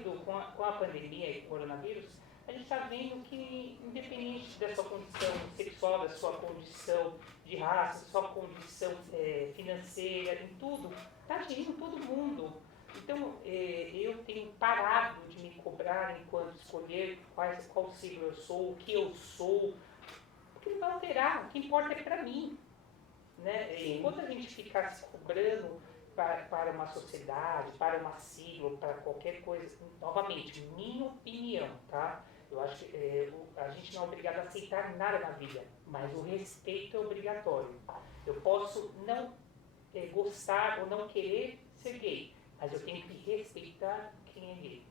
Edu, com a pandemia e com o coronavírus, a gente está vendo que, independente da sua condição sexual, da sua condição de raça, da sua condição financeira, em tudo, está atingindo todo mundo. Então, eu tenho parado de me cobrar enquanto escolher qual signo eu sou, o que eu sou, porque não vai alterar, o que importa é para mim. Né? Enquanto a gente ficar se cobrando para uma sociedade, para uma sigla, para qualquer coisa, novamente, minha opinião, tá? Eu acho que a gente não é obrigado a aceitar nada na vida, mas o respeito é obrigatório. Eu posso não gostar ou não querer ser gay, mas eu tenho que respeitar quem é gay.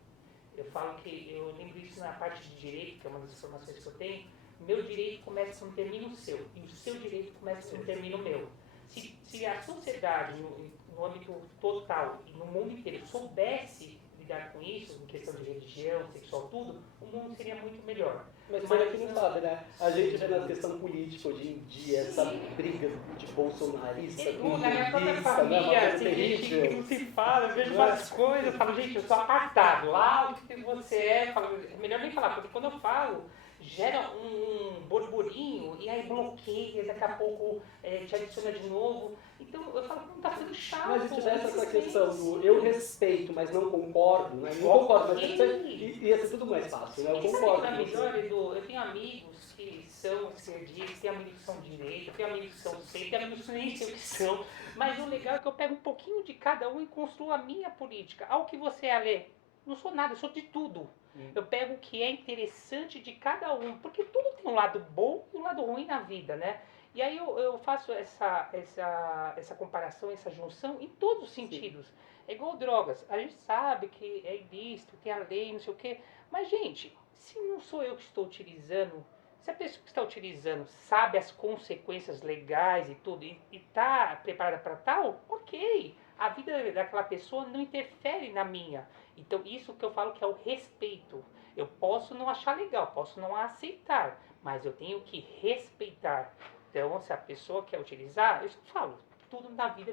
Eu falo que, eu lembro isso na parte de direito, que é uma das informações que eu tenho, meu direito começa quando termina o seu, e o seu direito começa quando termina o meu. Se a sociedade, no âmbito total e no mundo inteiro, soubesse lidar com isso, em questão de religião, sexual, tudo, o mundo seria muito melhor. Mas olha que não sabe, né? A gente vê na questão política hoje em dia, essa briga de bolsonarista com na minha própria petista, família, né? assim, gente que não se fala, eu vejo várias coisas, eu falo, gente, eu sou apartado, lá o que você é, falo, é melhor nem falar, porque quando eu falo, gera um burburinho e aí bloqueia, daqui a pouco te adiciona de novo. Então eu falo que não está sendo chato. Mas se tivesse essa questão do eu respeito, mas não concordo, né? Não concordo, mas ia ser tudo mais fácil, né? Eu concordo. Sabe o que é melhor, Edu? Eu tenho amigos que são esquerdistas, tenho amigos que são de direita, tenho amigos que são centro, tenho amigos que nem sei o que são. Mas o legal é que eu pego um pouquinho de cada um e construo a minha política. Ao que você é, Alê? Não sou nada, eu sou de tudo. Eu pego o que é interessante de cada um, porque tudo tem um lado bom e um lado ruim na vida, né? E aí eu faço essa comparação, essa junção em todos os sentidos. Sim. É igual drogas. A gente sabe que é ilícito, tem a lei, não sei o quê. Mas, gente, se não sou eu que estou utilizando, se a pessoa que está utilizando sabe as consequências legais e tudo, e está preparada para tal, ok. A vida daquela pessoa não interfere na minha. Então, isso que eu falo que é o respeito. Eu posso não achar legal, posso não aceitar, mas eu tenho que respeitar. Então, se a pessoa quer utilizar, eu falo, tudo na vida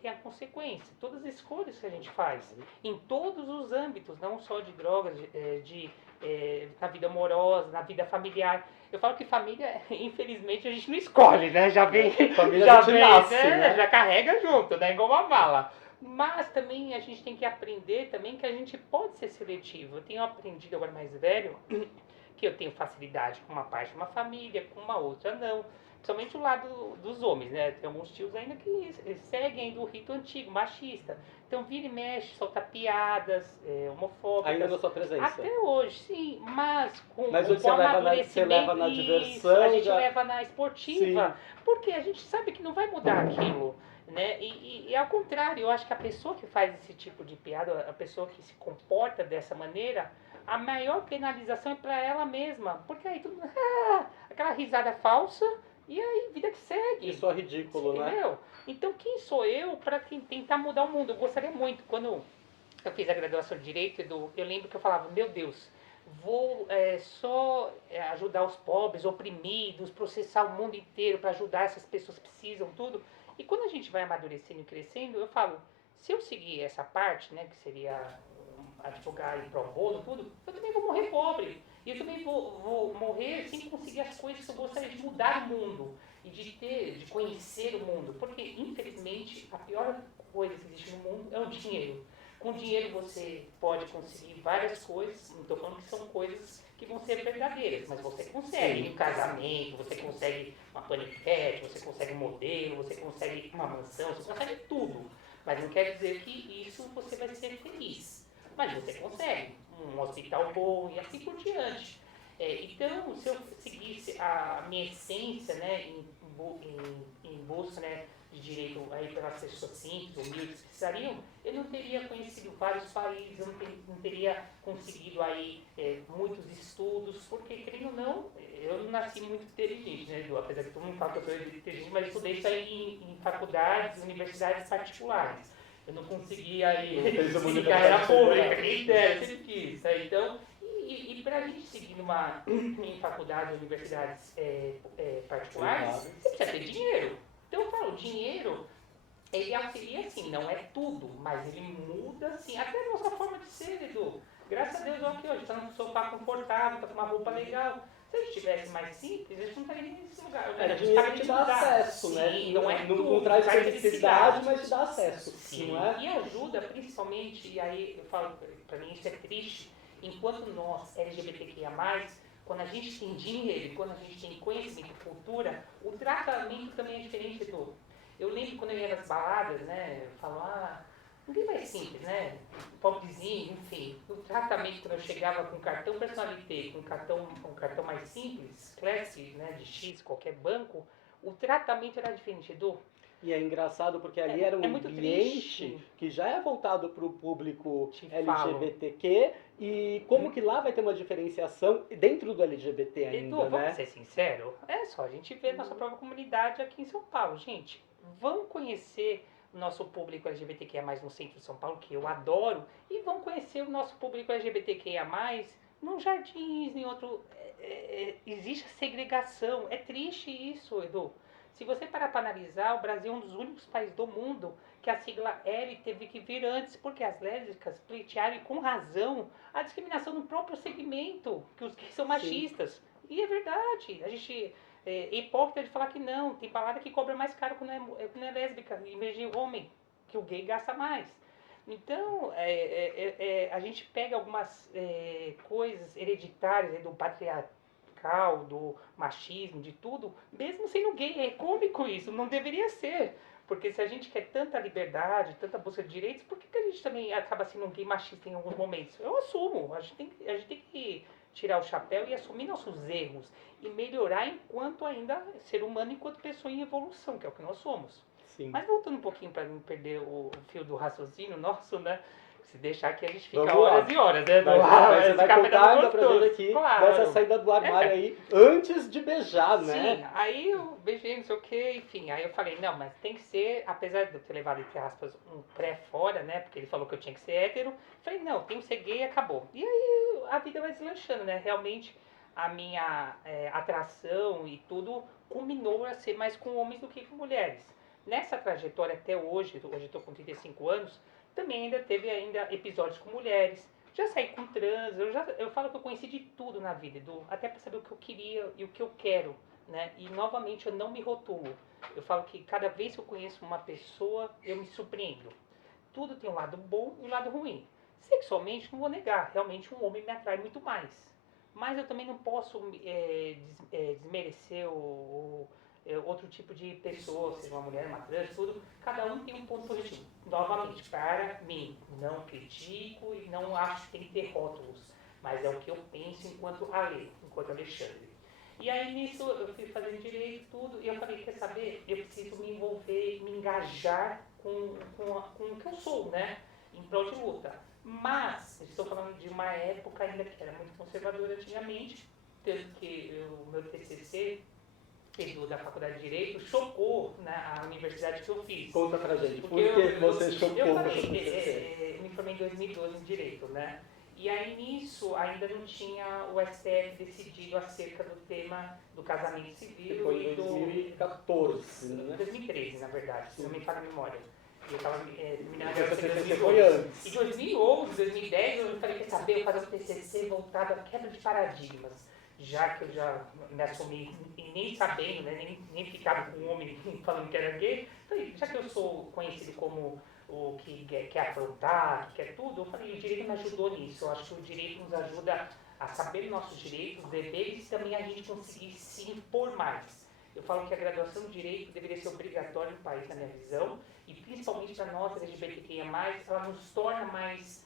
tem a consequência. Todas as escolhas que a gente faz, em todos os âmbitos, não só de drogas, na vida amorosa, na vida familiar. Eu falo que família, infelizmente, a gente não escolhe, né? Já vem, família já vem, nasce, né? Já carrega junto, né? Igual uma mala. Mas também a gente tem que aprender também que a gente pode ser seletivo. Eu tenho aprendido agora mais velho que eu tenho facilidade com uma parte de uma família, com uma outra não. Principalmente o lado dos homens, né? Tem alguns tios ainda que seguem do rito antigo, machista. Então vira e mexe, solta piadas homofóbicas. Ainda na sua presença. Até hoje, sim. Mas com hoje o amadurecimento, você leva na diversão. A gente leva na esportiva. Sim. Porque a gente sabe que não vai mudar aquilo. Né? E ao contrário, eu acho que a pessoa que faz esse tipo de piada, a pessoa que se comporta dessa maneira, a maior penalização é para ela mesma. Porque aí tudo. Aquela risada falsa. E aí, vida que segue. Isso é ridículo, entendeu? Né? Então, quem sou eu para tentar mudar o mundo? Eu gostaria muito, quando eu fiz a graduação de Direito, eu lembro que eu falava, meu Deus, vou só ajudar os pobres, oprimidos, processar o mundo inteiro para ajudar essas pessoas que precisam, tudo. E quando a gente vai amadurecendo e crescendo, eu falo, se eu seguir essa parte, né, que seria advogar em prol bolo, tudo, eu também vou morrer pobre. E eu também vou morrer sem conseguir as coisas que eu gostaria de mudar o mundo e de conhecer o mundo. Porque, infelizmente, a pior coisa que existe no mundo é o dinheiro. Com dinheiro você pode conseguir várias coisas, não estou falando que são coisas que vão ser verdadeiras, mas você consegue um casamento, você consegue uma paniquete, você consegue um modelo, você consegue uma mansão, você consegue tudo. Mas não quer dizer que isso você vai ser feliz. Mas você consegue um hospital bom e assim por diante. Então, se eu seguisse a minha essência, né, em busca, né, de direito aí pelas pessoas simples, humildes que precisariam, eu não teria conhecido vários países, eu não teria conseguido aí muitos estudos, porque, querendo ou não, eu não nasci muito inteligente, né, Edu? Apesar que todo mundo fala que eu sou inteligente, mas eu estudei isso aí em faculdades, universidades particulares. Eu não consegui aí seguir carreira pública, quem dera, sempre quis. Então, e para a gente seguir em faculdades, universidades particulares, você precisa ter dinheiro. Então eu falo, o dinheiro, ele auxilia assim, não é tudo, mas ele muda assim, até a nossa forma de ser, Edu. graças a Deus, eu aqui hoje, tá num sofá confortável, tá com uma roupa legal. Se a gente tivesse mais simples, a gente não estaria nesse lugar. Dinheiro te dá acesso, né? Não é tudo, não traz felicidade, mas te dá acesso. Sim, não é? e ajuda principalmente, e aí eu falo, pra mim isso é triste, enquanto nós, LGBTQIA+, quando a gente tem dinheiro, quando a gente tem conhecimento e cultura, o tratamento também é diferente do... Eu lembro quando eu ia nas baladas, né, eu falo, ninguém mais simples, né, pobrezinho, enfim. O tratamento, quando eu chegava com cartão personalité, com um cartão mais simples, classe, né, de X, qualquer banco, o tratamento era diferente, Edu. E é engraçado porque ali era um muito ambiente triste. que já é voltado para o público Te LGBTQ e como que lá vai ter uma diferenciação dentro do LGBT ainda, Edu, né? vamos ser sinceros? É só a gente ver nossa própria comunidade aqui em São Paulo, gente. Vão conhecer o nosso público LGBTQIA+, no centro de São Paulo, que eu adoro, e vão conhecer o nosso público LGBTQIA+, nos jardins, em outro... existe a segregação. É triste isso, Edu. Se você parar para analisar, o Brasil é um dos únicos países do mundo que a sigla L teve que vir antes, porque as lésbicas pleitearam, e com razão, a discriminação no próprio segmento, que os gays são machistas. Sim. E é verdade. A gente é hipócrita de falar que não. Tem balada que cobra mais caro quando é lésbica, em vez de homem, que o gay gasta mais. Então, a gente pega algumas coisas hereditárias do patriarcado, do machismo, de tudo, mesmo sendo gay. É cômico isso, não deveria ser. Porque se a gente quer tanta liberdade, tanta busca de direitos, por que a gente também acaba sendo um gay machista em alguns momentos? Eu assumo, a gente tem que tirar o chapéu e assumir nossos erros e melhorar enquanto ainda ser humano, enquanto pessoa em evolução, que é o que nós somos. Sim. Mas voltando um pouquinho para não perder o fio do raciocínio nosso, né? Se deixar aqui a gente fica horas e horas, né? Você vai contar ainda pra ver aqui dessa saída do armário aí antes de beijar, né? Sim, aí eu beijei, não sei o que, enfim. Aí eu falei, não, mas tem que ser, apesar de eu ter levado, entre aspas, um pré fora, né? Porque ele falou que eu tinha que ser hétero. Falei, não, tem que ser gay e acabou. E aí a vida vai deslanchando, né? Realmente a minha atração e tudo culminou a ser mais com homens do que com mulheres. Nessa trajetória até hoje eu estou com 35 anos, também ainda teve episódios com mulheres. Já saí com trans, eu falo que eu conheci de tudo na vida, até para saber o que eu queria e o que eu quero, né? E novamente eu não me rotulo. Eu falo que cada vez que eu conheço uma pessoa, eu me surpreendo. Tudo tem um lado bom e um lado ruim. Sexualmente, não vou negar, realmente um homem me atrai muito mais. Mas eu também não posso desmerecer outro tipo de pessoa, seja uma mulher, uma trans, tudo. Cada um tem um ponto positivo. Novamente, para mim, não critico e não acho que tem que ter rótulos, mas é o que eu penso enquanto Ale, enquanto Alexandre. E aí nisso eu fui fazendo direito tudo, e eu falei, quer saber, eu preciso me envolver, me engajar com o que eu sou, né, em prol de luta. Mas, estou falando de uma época ainda que era muito conservadora antigamente, tanto que o meu TCC, da Faculdade de Direito, chocou, né, a universidade que eu fiz. Conta pra gente, por que você chocou? Eu falei, me formei em 2012 em Direito, né? E aí nisso ainda não tinha o STF decidido acerca do tema do casamento civil. Foi em 2014, né? 2013, na verdade, se não me falha a memória. Eu estava terminando foi antes. Em 2011, 2010, eu falei, quer saber, eu fazer um TCC voltado à quebra de paradigmas. Já que eu já me assumi, nem sabendo, né, nem ficava com um homem falando que era gay, falei, já que eu sou conhecido como o que quer afrontar, que quer tudo, eu falei, o direito me ajudou nisso. Eu acho que o direito nos ajuda a saber nossos direitos, deveres, e também a gente conseguir se impor mais. Eu falo que a graduação de Direito deveria ser obrigatória no país, na minha visão, e principalmente para nós, LGBTQIA+, ela nos torna mais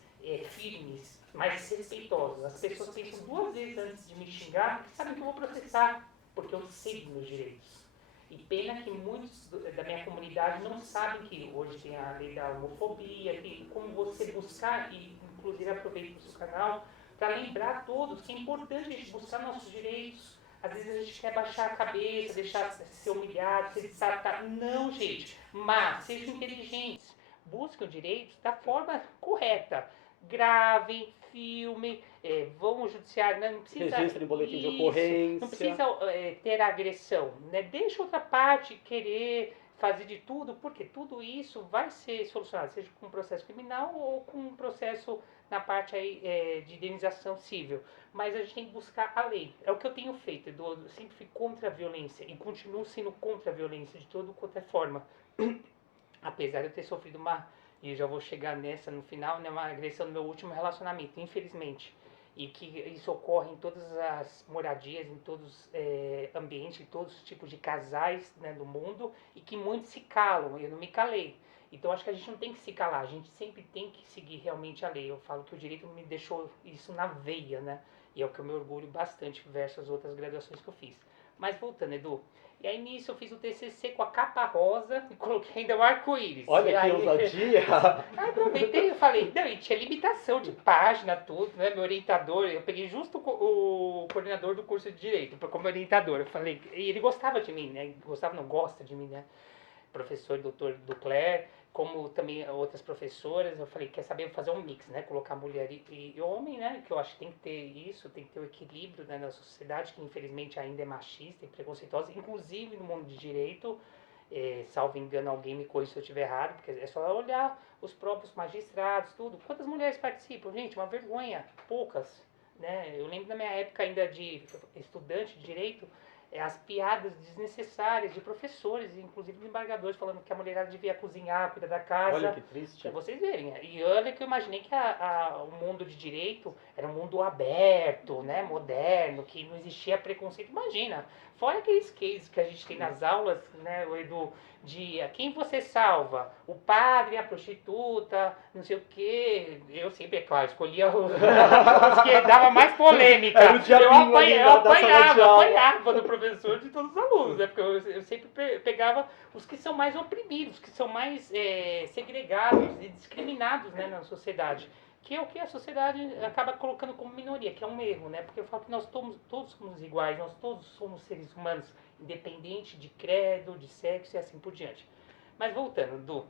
firmes, mais respeitosos. As pessoas pensam duas vezes antes de me xingar, porque sabem que eu vou processar, porque eu sei dos meus direitos. E pena que muitos da minha comunidade não sabem que hoje tem a lei da homofobia, que como você buscar, e inclusive aproveito o seu canal, para lembrar a todos que é importante a gente buscar nossos direitos. Às vezes a gente quer baixar a cabeça, deixar ser humilhado, ser desatado. Não, gente. Mas sejam inteligentes. Busquem os direitos da forma correta. Gravem, filmem, vão ao judiciário. Não precisa, registrem boletim de ocorrência. Não precisa ter agressão. Né? Deixa outra parte querer fazer de tudo, porque tudo isso vai ser solucionado, seja com um processo criminal ou com um processo na parte aí, de indenização civil. Mas a gente tem que buscar a lei. É o que eu tenho feito, Edu. Eu sempre fui contra a violência e continuo sendo contra a violência de toda qualquer forma. Apesar de eu ter sofrido e já vou chegar nessa no final, né, uma agressão no meu último relacionamento, infelizmente. E que isso ocorre em todas as moradias, em todos os ambientes, em todos os tipos de casais, né, do mundo, e que muitos se calam. Eu não me calei. Então acho que a gente não tem que se calar, a gente sempre tem que seguir realmente a lei. Eu falo que o direito me deixou isso na veia, né? E é o que eu me orgulho bastante versus as outras graduações que eu fiz. Mas voltando, Edu, e aí nisso eu fiz o TCC com a capa rosa e coloquei ainda o arco-íris. Olha E que aí, ousadia! Aí aproveitei e falei, não, e tinha limitação de página, tudo, né? Meu orientador, eu peguei justo o coordenador do curso de Direito como orientador. Eu falei, e ele gostava de mim, né? Gostava, não gosta de mim, né? Professor doutor Ducler, como também outras professoras, eu falei, quer saber, eu vou fazer um mix, né? Colocar mulher e homem, né? Que eu acho que tem que ter isso, tem que ter o equilíbrio, né, na sociedade, que infelizmente ainda é machista e preconceituosa, inclusive no mundo de direito. Salvo engano, alguém me corrija se eu estiver errado, porque é só olhar os próprios magistrados, tudo. Quantas mulheres participam? Gente, uma vergonha, poucas, né? Eu lembro da minha época ainda de estudante de direito, as piadas desnecessárias de professores, inclusive de embargadores, falando que a mulherada devia cozinhar, cuidar da casa. Olha que triste. Pra vocês verem. E olha que eu imaginei que o mundo de direito era um mundo aberto, né, moderno, que não existia preconceito. Imagina, fora aqueles cases que a gente tem nas aulas, né, o Edu, de quem você salva? O padre, a prostituta, não sei o quê. Eu sempre, é claro, escolhia os que dava mais polêmica. Era o diabinho Eu apanhava do professor de todos os alunos, né? Porque eu sempre pegava os que são mais oprimidos, que são mais segregados e discriminados, né, na sociedade. Que é o que a sociedade acaba colocando como minoria, que é um erro, né? Porque eu falo que nós todos somos iguais, nós todos somos seres humanos, independente de credo, de sexo e assim por diante. Mas voltando,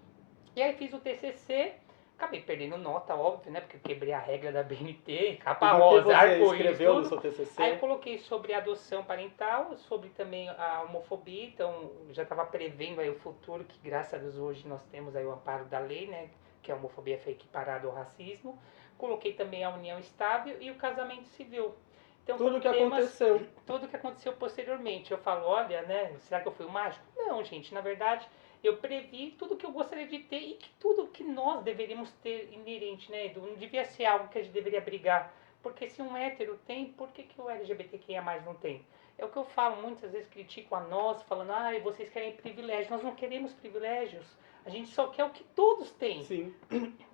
e aí fiz o TCC, acabei perdendo nota, óbvio, né? Porque eu quebrei a regra da BNT, capa rosa, arco-íris, escreveu no tudo. seu TCC? Aí eu coloquei sobre adoção parental, sobre também a homofobia, então já estava prevendo aí o futuro, que graças a Deus hoje nós temos aí o amparo da lei, né? Que a homofobia foi equiparada ao racismo. Coloquei também a união estável e o casamento civil. Então, tudo que aconteceu. Tudo que aconteceu posteriormente. Eu falo, olha, né? Será que eu fui o mágico? Não, gente, na verdade, eu previ tudo que eu gostaria de ter e que tudo que nós deveríamos ter inerente, né, Edu? Não devia ser algo que a gente deveria brigar. Porque se um hétero tem, por que o LGBTQIA+ não tem? É o que eu falo, muitas vezes critico a nós, falando, vocês querem privilégios. Nós não queremos privilégios. A gente só quer o que todos têm. Sim.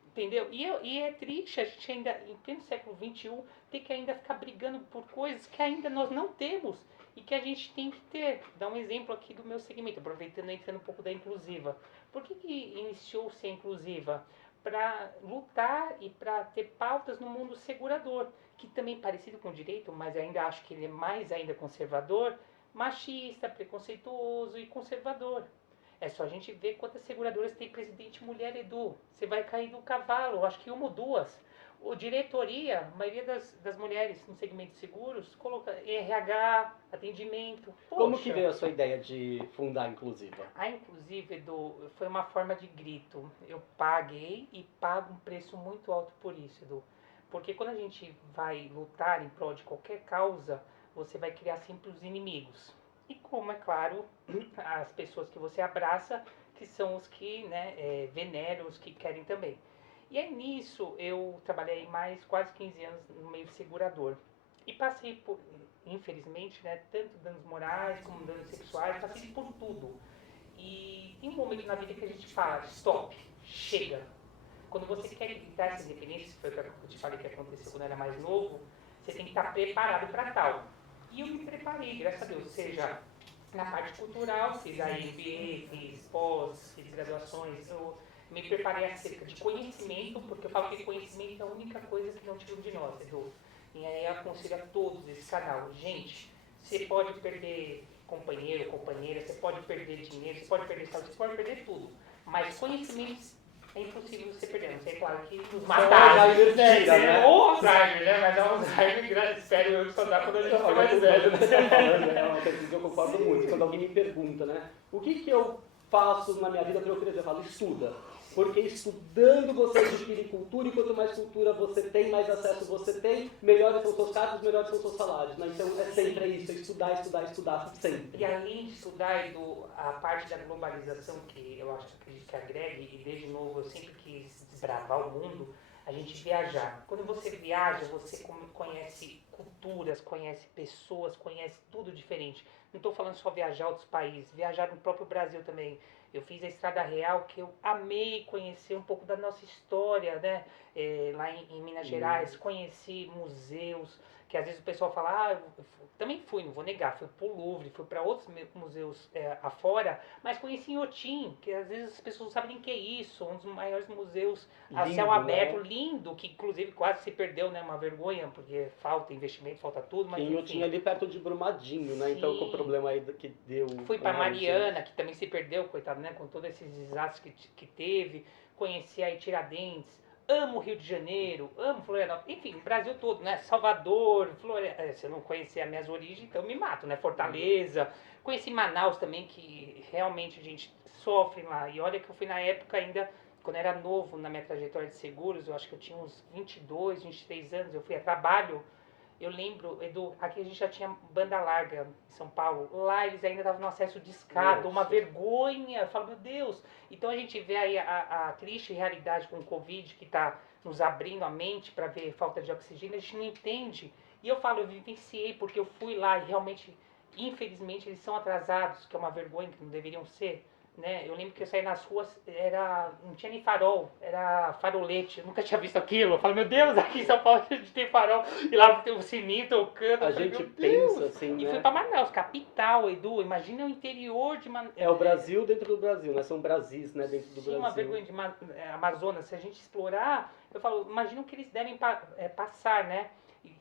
Entendeu? E é triste a gente ainda, em pleno século XXI, ter que ainda ficar brigando por coisas que ainda nós não temos e que a gente tem que ter. Dá um exemplo aqui do meu segmento, aproveitando e entrando um pouco da inclusiva. Por que iniciou-se a inclusiva? Para lutar e para ter pautas no mundo segurador, que também é parecido com o direito, mas ainda acho que ele é mais ainda conservador, machista, preconceituoso e conservador. É só a gente ver quantas seguradoras tem presidente mulher, Edu. Você vai cair do cavalo, acho que uma ou duas. O diretoria, a maioria das mulheres no segmento de seguros, coloca RH, atendimento. Poxa. Como que veio a sua ideia de fundar a Inclusiva? A Inclusiva, Edu, foi uma forma de grito. Eu paguei e pago um preço muito alto por isso, Edu. Porque quando a gente vai lutar em prol de qualquer causa, você vai criar sempre os inimigos. E como, é claro, as pessoas que você abraça, que são os que, né, veneram, os que querem também. E aí nisso eu trabalhei mais quase 15 anos no meio segurador. E passei por, infelizmente, né, tanto danos morais como danos sexuais, passei por tudo. E tem um momento na vida que a gente fala, stop, chega. Quando você quer evitar essa independência, que foi o que eu te falei que aconteceu quando eu era mais novo, você tem que estar preparado para tal. E eu me preparei, graças a Deus, seja na parte cultural, fiz a MBA, fiz pós, fiz graduações, eu me preparei acerca de conhecimento, porque eu falo que conhecimento é a única coisa que não tiram de nós, Edu. E aí eu aconselho a todos esse canal. Gente, você pode perder companheiro, companheira, você pode perder dinheiro, você pode perder saúde, você pode perder tudo. Mas conhecimento é impossível você perder. Não sei, claro que nos matar. Né? Ou Alzheimer, né? Mas Alzheimer, espero eu estudar quando a gente for mais velho. É uma coisa que eu concordo muito. Quando alguém me pergunta, né? O que eu faço na minha vida para eu crescer? Eu falo, estuda. Porque estudando você adquire cultura, e quanto mais cultura você tem, mais acesso você tem, melhores são seus cargos, melhores são seus salários. Né? Então é sempre isso, é estudar, estudar, estudar, sempre. E além de estudar a parte da globalização, que eu acho que agrega, e desde novo eu sempre quis desbravar o mundo, a gente viajar. Quando você viaja, você conhece culturas, conhece pessoas, conhece tudo diferente. Não estou falando só viajar a outros países, viajar no próprio Brasil também. Eu fiz a Estrada Real, que eu amei conhecer um pouco da nossa história, né? Lá em Minas Gerais, conheci museus, que às vezes o pessoal fala, também fui, não vou negar, fui para o Louvre, fui para outros museus afora, mas conheci em Otim, que às vezes as pessoas não sabem nem o que é isso, um dos maiores museus a céu aberto, né? Lindo, que inclusive quase se perdeu, né? Uma vergonha, porque falta investimento, falta tudo, mas eu tinha ali perto de Brumadinho, né? Sim. Então com o problema aí que deu... Fui para Mariana, que também se perdeu, coitado, né? Com todos esses desastres que teve, conheci aí Tiradentes, amo Rio de Janeiro, amo Florianópolis, enfim, o Brasil todo, né? Salvador, se eu não conhecer as minhas origens, então eu me mato, né? Fortaleza, conheci Manaus também, que realmente a gente sofre lá, e olha que eu fui na época ainda... Quando eu era novo na minha trajetória de seguros, eu acho que eu tinha uns 22, 23 anos, eu fui a trabalho. Eu lembro, Edu, aqui a gente já tinha banda larga em São Paulo. Lá eles ainda estavam no acesso de escada, uma vergonha. Eu falo, meu Deus. Então a gente vê aí a triste realidade com o Covid, que está nos abrindo a mente para ver falta de oxigênio. A gente não entende. E eu falo, eu vivenciei, porque eu fui lá e realmente, infelizmente, eles são atrasados, que é uma vergonha, que não deveriam ser. Né? Eu lembro que eu saí nas ruas, não tinha nem farol, era farolete, eu nunca tinha visto aquilo. Eu falo, meu Deus, aqui em São Paulo a gente tem farol, e lá tem um sininho tocando. A gente pensa assim, né? E fui pra Manaus, capital, Edu, imagina o interior de Manaus. É o Brasil dentro do Brasil, né? São Brasis, né, dentro do Brasil. Uma vergonha de Amazonas, se a gente explorar, eu falo, imagina o que eles devem passar, né?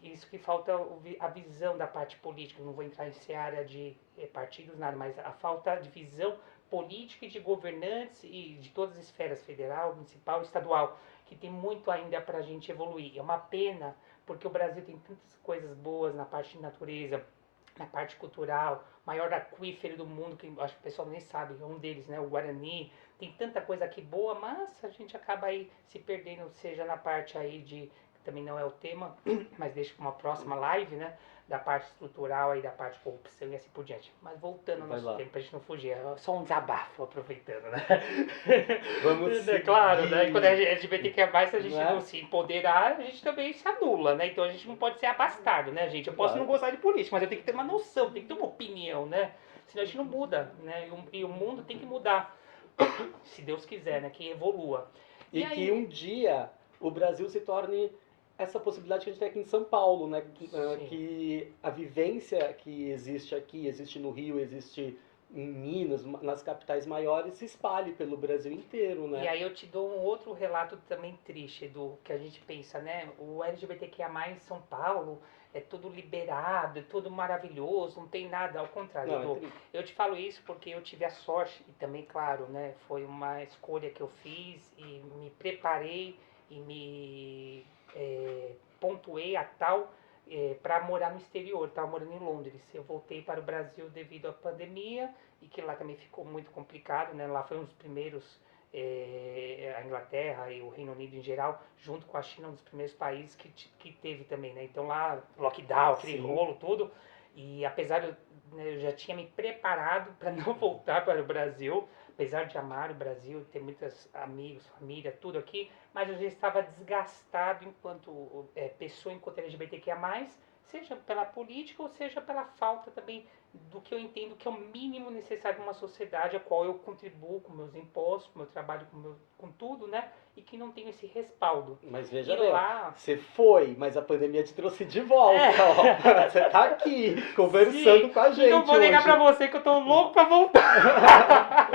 Isso que falta a visão da parte política, eu não vou entrar em área de partidos, nada, mas a falta de visão política e de governantes e de todas as esferas, federal, municipal e estadual, que tem muito ainda para a gente evoluir. É uma pena, porque o Brasil tem tantas coisas boas na parte de natureza, na parte cultural, maior aquífero do mundo, que acho que o pessoal nem sabe, é um deles, né, o Guarani. Tem tanta coisa aqui boa, mas a gente acaba aí se perdendo, seja na parte aí de, que também não é o tema, mas deixa para uma próxima live, né, da parte estrutural aí, da parte de corrupção e assim por diante. Mas voltando ao nosso tempo, pra gente não fugir, é só um desabafo, aproveitando, né? Vamos é claro, né? E quando a LGBTQ+, se a gente não se empoderar, a gente também se anula, né? Então a gente não pode ser abastado, né, gente? Eu posso não gostar de política, mas eu tenho que ter uma noção, tem que ter uma opinião, né? Senão a gente não muda, né? E o mundo tem que mudar, se Deus quiser, né? Que evolua. E aí... que um dia o Brasil se torne essa possibilidade que a gente tem aqui em São Paulo, né? Que a vivência que existe aqui, existe no Rio, existe em Minas, nas capitais maiores, se espalhe pelo Brasil inteiro, né? E aí eu te dou um outro relato também triste, Edu, que a gente pensa, né? O LGBTQIA+, em São Paulo é tudo liberado, é tudo maravilhoso, não tem nada, ao contrário, Edu. Eu te falo isso porque eu tive a sorte, e também, claro, né? Foi uma escolha que eu fiz e me preparei e me pontuei a tal para morar no exterior. Estava morando em Londres. Eu voltei para o Brasil devido à pandemia e que lá também ficou muito complicado, né? Lá foi um dos primeiros, a Inglaterra e o Reino Unido em geral, junto com a China, um dos primeiros países que teve também, né? Então lá, lockdown, aquele rolo, tudo. E apesar de eu já tinha me preparado para não voltar para o Brasil, apesar de amar o Brasil, ter muitos amigos, família, tudo aqui, mas eu já estava desgastado enquanto pessoa, enquanto LGBTQIA+, seja pela política ou seja pela falta também do que eu entendo que é o mínimo necessário numa sociedade a qual eu contribuo com meus impostos, com meu trabalho, com tudo, né? E que não tem esse respaldo. Mas veja bem, você foi, mas a pandemia te trouxe de volta, ó. Você tá aqui, conversando com a gente. Não vou negar pra você que eu tô louco pra voltar.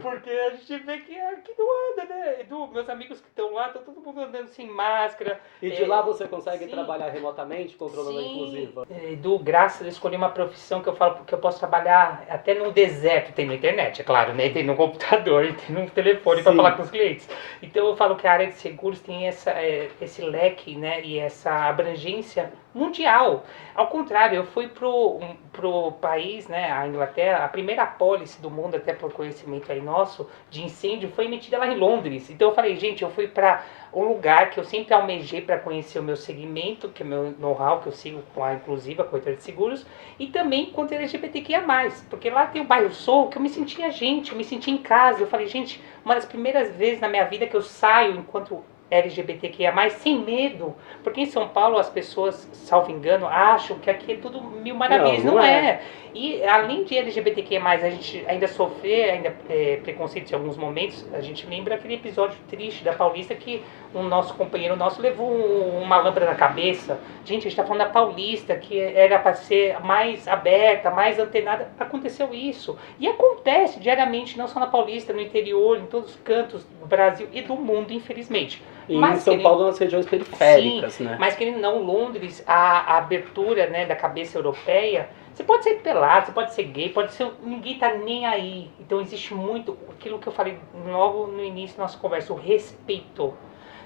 Porque a gente vê que não anda, né? Edu, meus amigos que estão lá, tá todo mundo andando sem máscara. E de lá você consegue trabalhar remotamente, controlando a inclusiva? Edu, graças a escolher uma profissão que eu falo que eu posso trabalhar até no deserto, tem na internet, é claro, né? Tem no computador, e tem no telefone para Sim. falar com os clientes. Então eu falo que a área de seguros tem esse leque, né? E essa abrangência mundial. Ao contrário, eu fui pro país, né? A Inglaterra, a primeira apólice do mundo, até por conhecimento aí nosso, de incêndio, foi emitida lá em Londres. Então eu falei, gente, eu fui para um lugar que eu sempre almejei para conhecer o meu segmento, que é o meu know-how, que eu sigo com a Inclusiva, a corretora de seguros, e também contra LGBTQIA+, porque lá tem o bairro Sou, que eu me sentia gente, eu me sentia em casa. Eu falei, gente, uma das primeiras vezes na minha vida que eu saio enquanto LGBTQIA+, sem medo, porque em São Paulo as pessoas, salvo engano, acham que aqui é tudo mil maravilhas, não é. E além de LGBTQIA+, a gente ainda sofrer preconceito em alguns momentos. A gente lembra aquele episódio triste da Paulista que um nosso companheiro nosso levou uma lâmpada na cabeça. Gente, a gente está falando da Paulista, que era para ser mais aberta, mais antenada. Aconteceu isso. E acontece diariamente, não só na Paulista, no interior, em todos os cantos do Brasil e do mundo, infelizmente. E em São Paulo, nas regiões periféricas, sim, né? mas querendo não, Londres, a abertura, né, da cabeça europeia, você pode ser pelado, você pode ser gay, pode ser. Ninguém tá nem aí. Então existe muito aquilo que eu falei logo no início da nossa conversa, o respeito.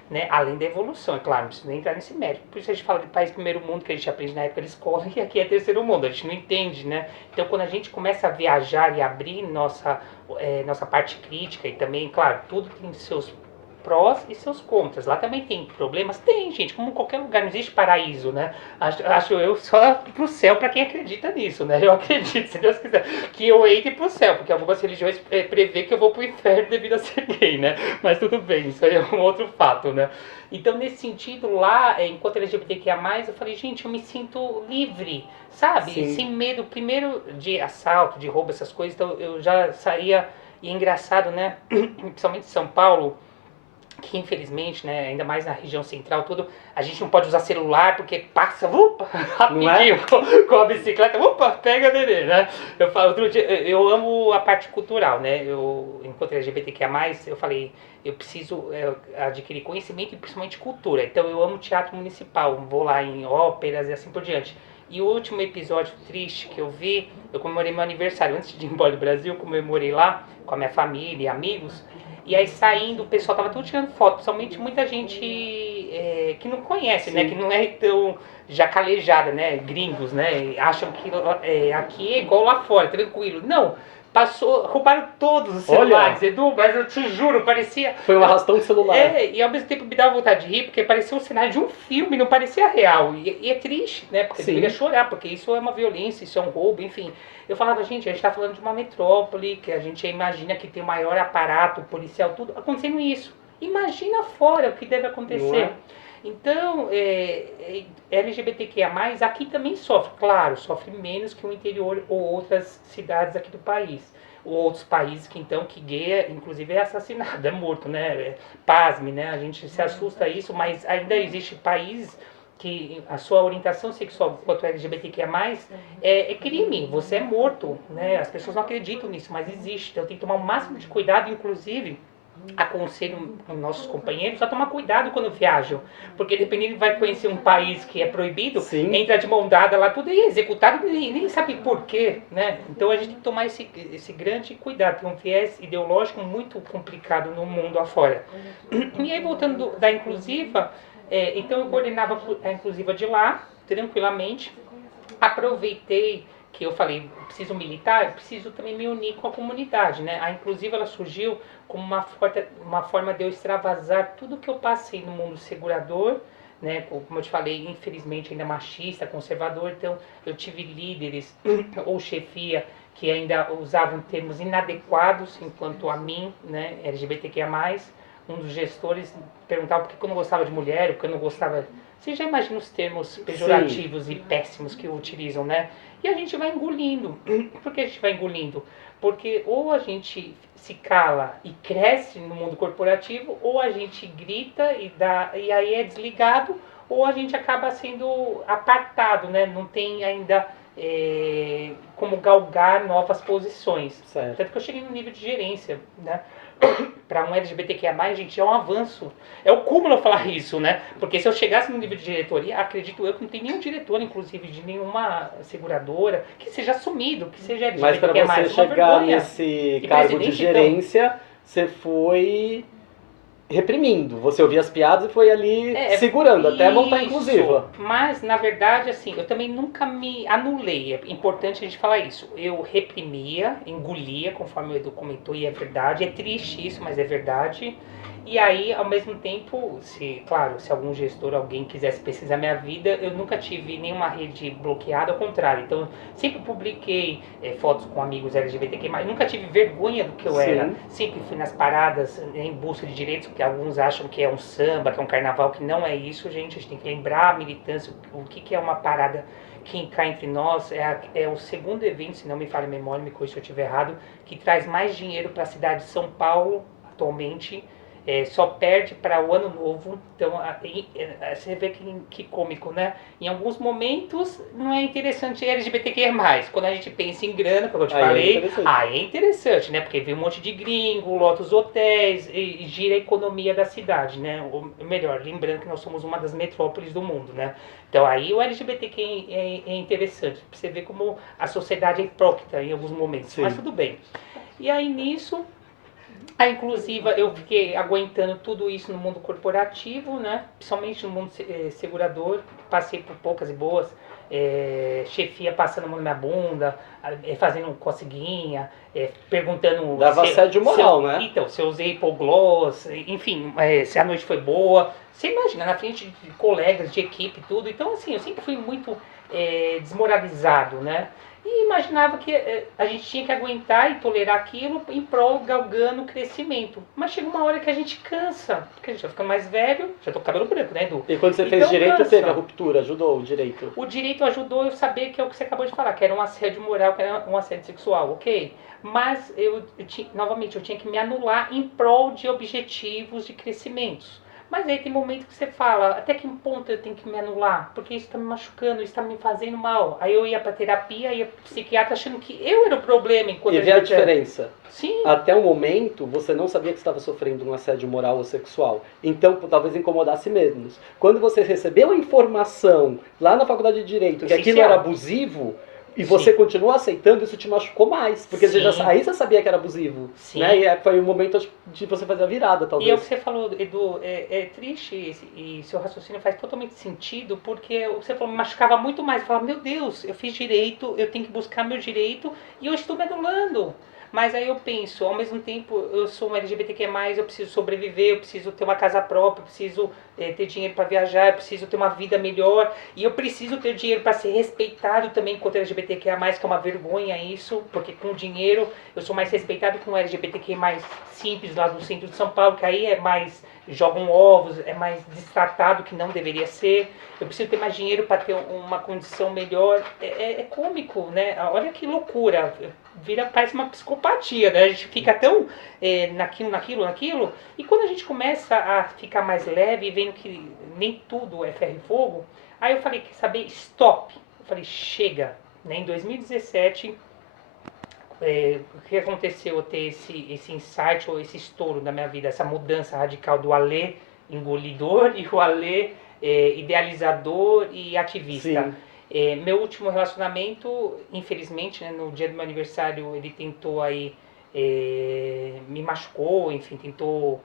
Né? Além da evolução, é claro, não precisa nem entrar nesse mérito. Por isso a gente fala de país primeiro mundo, que a gente aprende na época da escola, e aqui é terceiro mundo, a gente não entende, né? Então quando a gente começa a viajar e abrir nossa parte crítica, e também, claro, tudo tem seus prós e seus contras. Lá também tem problemas? Tem, gente, como em qualquer lugar, não existe paraíso, né? Acho eu só pro céu para quem acredita nisso, né? Eu acredito, se Deus quiser, que eu entre pro céu, porque algumas religiões prevê que eu vou pro inferno devido a ser gay, né? Mas tudo bem, isso aí é um outro fato, né? Então, nesse sentido, lá, enquanto LGBTQIA+, eu falei, gente, eu me sinto livre, sabe? Sim. Sem medo, primeiro, de assalto, de roubo, essas coisas. Então, eu já saía, e é engraçado, né? Principalmente em São Paulo, que infelizmente, né, ainda mais na região central, tudo, a gente não pode usar celular porque passa, rapidinho, com a bicicleta, pega nenê, né? Eu falo, outro dia, eu amo a parte cultural, né? Eu, enquanto LGBTQIA+, eu falei, eu preciso adquirir conhecimento e principalmente cultura. Então eu amo teatro municipal, vou lá em óperas e assim por diante. E o último episódio triste que eu vi, eu comemorei meu aniversário. Antes de ir embora do Brasil, comemorei lá com a minha família e amigos. E aí saindo, o pessoal tava tudo tirando foto, principalmente muita gente que não conhece, né? Que não é tão já calejada, né? Gringos, né? Acham que aqui é igual lá fora, tranquilo. Não, roubaram todos os celulares, Edu, mas eu te juro, parecia... Foi um arrastão de celular. E ao mesmo tempo me dava vontade de rir, porque parecia um cenário de um filme, não parecia real. E é triste, né? Porque você deveria chorar, porque isso é uma violência, isso é um roubo, enfim. Eu falava, gente, a gente tá falando de uma metrópole, que a gente imagina que tem o maior aparato policial, tudo, acontecendo isso. Imagina fora o que deve acontecer. Então, LGBTQIA+, aqui também sofre, claro, sofre menos que o interior ou outras cidades aqui do país. Ou outros países que então, que gay, inclusive, é assassinado, é morto, né? Pasme, né? A gente se assusta a isso, mas ainda existe países que a sua orientação sexual quanto LGBTQIA+, é crime, você é morto, né? As pessoas não acreditam nisso, mas existe. Então tem que tomar o máximo de cuidado, inclusive aconselho os nossos companheiros a tomar cuidado quando viajam, porque dependendo vai conhecer um país que é proibido, entra de mão dada lá tudo e é executado e nem sabe por quê, né? Então a gente tem que tomar esse grande cuidado, tem um viés ideológico muito complicado no mundo afora. E aí voltando da Inclusiva, então eu coordenava a Inclusiva de lá, tranquilamente, aproveitei que eu falei, preciso militar, preciso também me unir com a comunidade, né? A Inclusiva, ela surgiu como uma forma de eu extravasar tudo que eu passei no mundo segurador, né? Como eu te falei, infelizmente ainda machista, conservador, então eu tive líderes ou chefia que ainda usavam termos inadequados enquanto a mim, né? LGBTQIA+, um dos gestores perguntava por que eu não gostava de mulher, por que eu não gostava... Você já imagina os termos pejorativos e péssimos que utilizam, né? E a gente vai engolindo. Por que a gente vai engolindo? Porque ou a gente se cala e cresce no mundo corporativo, ou a gente grita e aí é desligado, ou a gente acaba sendo apartado, né? Não tem ainda como galgar novas posições. Certo. Tanto que eu cheguei no nível de gerência, né? para um LGBTQIA+, gente, é um avanço. É o cúmulo eu falar isso, né? Porque se eu chegasse no nível de diretoria, acredito eu que não tem nenhum diretor, inclusive, de nenhuma seguradora, que seja assumido, que seja Mas para LGBTQIA+. você Uma chegar vergonha. nesse E cargo de presidente, então? gerência, você foi reprimindo. Você ouvia as piadas e foi ali segurando, até montar a inclusiva. Mas, na verdade, assim, eu também nunca me anulei. É importante a gente falar isso. Eu reprimia, engolia, conforme o Edu comentou, e é verdade. É triste isso, mas é verdade. E aí, ao mesmo tempo, claro, se algum gestor, alguém quisesse pesquisar minha vida, eu nunca tive nenhuma rede bloqueada, ao contrário. Então, sempre publiquei fotos com amigos LGBTQ+, mas nunca tive vergonha do que eu era. Sim. Sempre fui nas paradas em busca de direitos, porque alguns acham que é um samba, que é um carnaval, que não é isso, gente. A gente tem que lembrar a militância, o que é uma parada que cá entre nós. É o segundo evento, se não me falha a memória, me corrija se eu estiver errado, que traz mais dinheiro para a cidade de São Paulo, atualmente. Só perde para o ano novo. Então você vê que cômico, né? Em alguns momentos não é interessante LGBTQ+. Quando a gente pensa em grana, como eu te falei, é interessante, né? Porque vem um monte de gringo, lota os hotéis e gira a economia da cidade, né? Ou melhor, lembrando que nós somos uma das metrópoles do mundo, né? Então aí o LGBTQ é interessante. Pra você ver como a sociedade é hipócrita em alguns momentos. Sim. Mas tudo bem. E aí nisso, a inclusiva, eu fiquei aguentando tudo isso no mundo corporativo, né? Principalmente no mundo segurador. Passei por poucas e boas. Chefia passando a mão na minha bunda, fazendo coceguinha, perguntando... Dava assédio moral, né? Então, se eu usei hipogloss, enfim, se a noite foi boa. Você imagina, na frente de colegas, de equipe, tudo. Então, assim, eu sempre fui muito desmoralizado, né? E imaginava que a gente tinha que aguentar e tolerar aquilo em prol galgando o crescimento. Mas chega uma hora que a gente cansa, porque a gente vai ficando mais velho, já tô com cabelo branco, né, Edu? E quando você fez direito, teve a ruptura, ajudou o direito? O direito ajudou eu saber que é o que você acabou de falar, que era um assédio moral, que era um assédio sexual, ok? Mas novamente, eu tinha que me anular em prol de objetivos de crescimentos. Mas aí tem momento que você fala, até que ponto eu tenho que me anular? Porque isso está me machucando, isso está me fazendo mal. Aí eu ia para terapia, ia pro psiquiatra achando que eu era o problema. Enquanto e vê a diferença. Sim. Até o momento, você não sabia que estava sofrendo um assédio moral ou sexual. Então, talvez incomodasse menos. Quando você recebeu a informação lá na faculdade de Direito que aquilo era abusivo, e você continua aceitando, isso te machucou mais. Porque aí você sabia que era abusivo. Sim. Né? E foi o momento de você fazer a virada, talvez. E é o que você falou, Edu, é triste e seu raciocínio faz totalmente sentido, porque o que você falou me machucava muito mais. Eu falava, meu Deus, eu fiz direito, eu tenho que buscar meu direito e eu estou me anulando. Mas aí eu penso, ao mesmo tempo, eu sou um LGBTQ+, eu preciso sobreviver, eu preciso ter uma casa própria, eu preciso ter dinheiro para viajar, eu preciso ter uma vida melhor, e eu preciso ter dinheiro para ser respeitado também enquanto LGBTQIA+, que é uma vergonha isso, porque com dinheiro eu sou mais respeitado que um LGBTQ+ simples lá do centro de São Paulo, que aí é mais, jogam ovos, é mais destratado, que não deveria ser. Eu preciso ter mais dinheiro para ter uma condição melhor. É cômico, né? Olha que loucura. Parece uma psicopatia, né? A gente fica tão naquilo. E quando a gente começa a ficar mais leve e vendo que nem tudo é ferro e fogo, aí eu falei, quer saber? Stop. Eu falei, chega. Né? Em 2017, o que aconteceu? Eu ter esse insight ou esse estouro na minha vida, essa mudança radical do Alê engolidor e o Alê idealizador e ativista. Meu último relacionamento, infelizmente, né, no dia do meu aniversário, ele tentou aí, me machucou, enfim, tentou